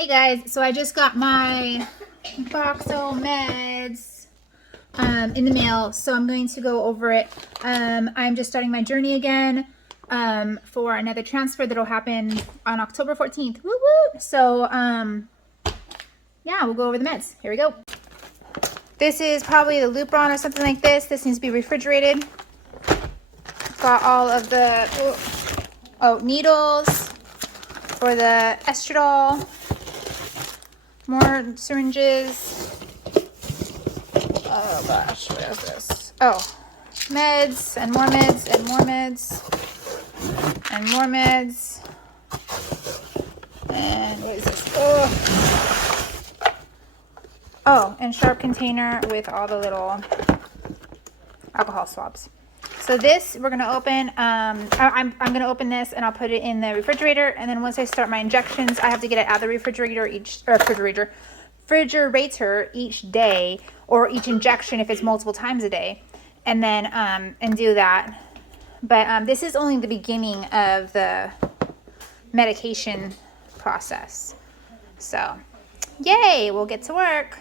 Hey guys, so I just got my box of meds in the mail, so I'm going to go over it. I'm just starting my journey again for another transfer that'll happen on October 14th. Woo woo! So yeah, we'll go over the meds. Here we go. This is probably the Lupron or something like this. This needs to be refrigerated. Got all of the needles for the estradiol. More syringes. Oh gosh, what is this? Oh, meds and more meds and more meds and more meds. And what is this? Oh, and sharp container with all the little alcohol swabs. So this we're gonna open. I'm gonna open this and I'll put it in the refrigerator. And then once I start my injections, I have to get it out of the refrigerator each day, or each injection if it's multiple times a day, and then and do that. But this is only the beginning of the medication process. So, yay! We'll get to work.